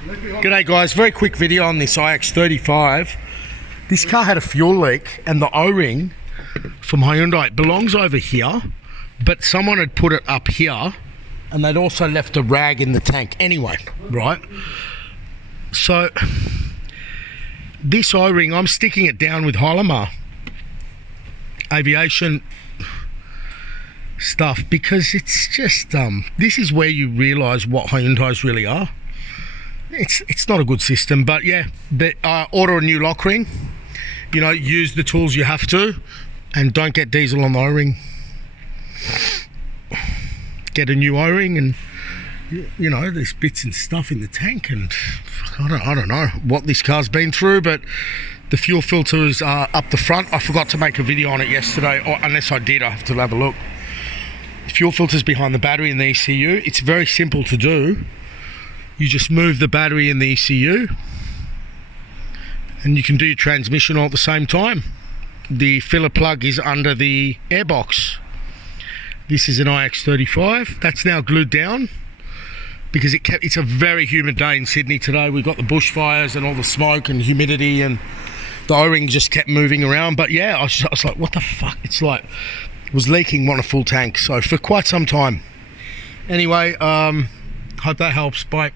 G'day guys, very quick video on this ix35. This car had a fuel leak and the O-ring from Hyundai, it belongs over here, but someone had put it up here and they'd also left a rag in the tank anyway, right? So this O-ring, I'm sticking it down with Hyundai aviation stuff because it's just this is where you realize what Hyundais really are. It's not a good system, but yeah, order a new lock ring, you know, use the tools you have to, and don't get diesel on the O-ring. Get a new O-ring, and you know, there's bits and stuff in the tank, and I don't know what this car's been through, but the fuel filters are up the front. I forgot to make a video on it yesterday, or unless I did, I have to have a look. The fuel filters behind the battery and the ECU. It's very simple to do. You just move the battery in the ECU and you can do your transmission all at the same time. The filler plug is under the airbox. This is an ix35 that's now glued down because it's a very humid day in Sydney today. We've got the bushfires and all the smoke and humidity, and the O-ring just kept moving around. But yeah, I was like, what the fuck? It's like it was leaking on a full tank, so for quite some time. Anyway, hope that helps. Bye.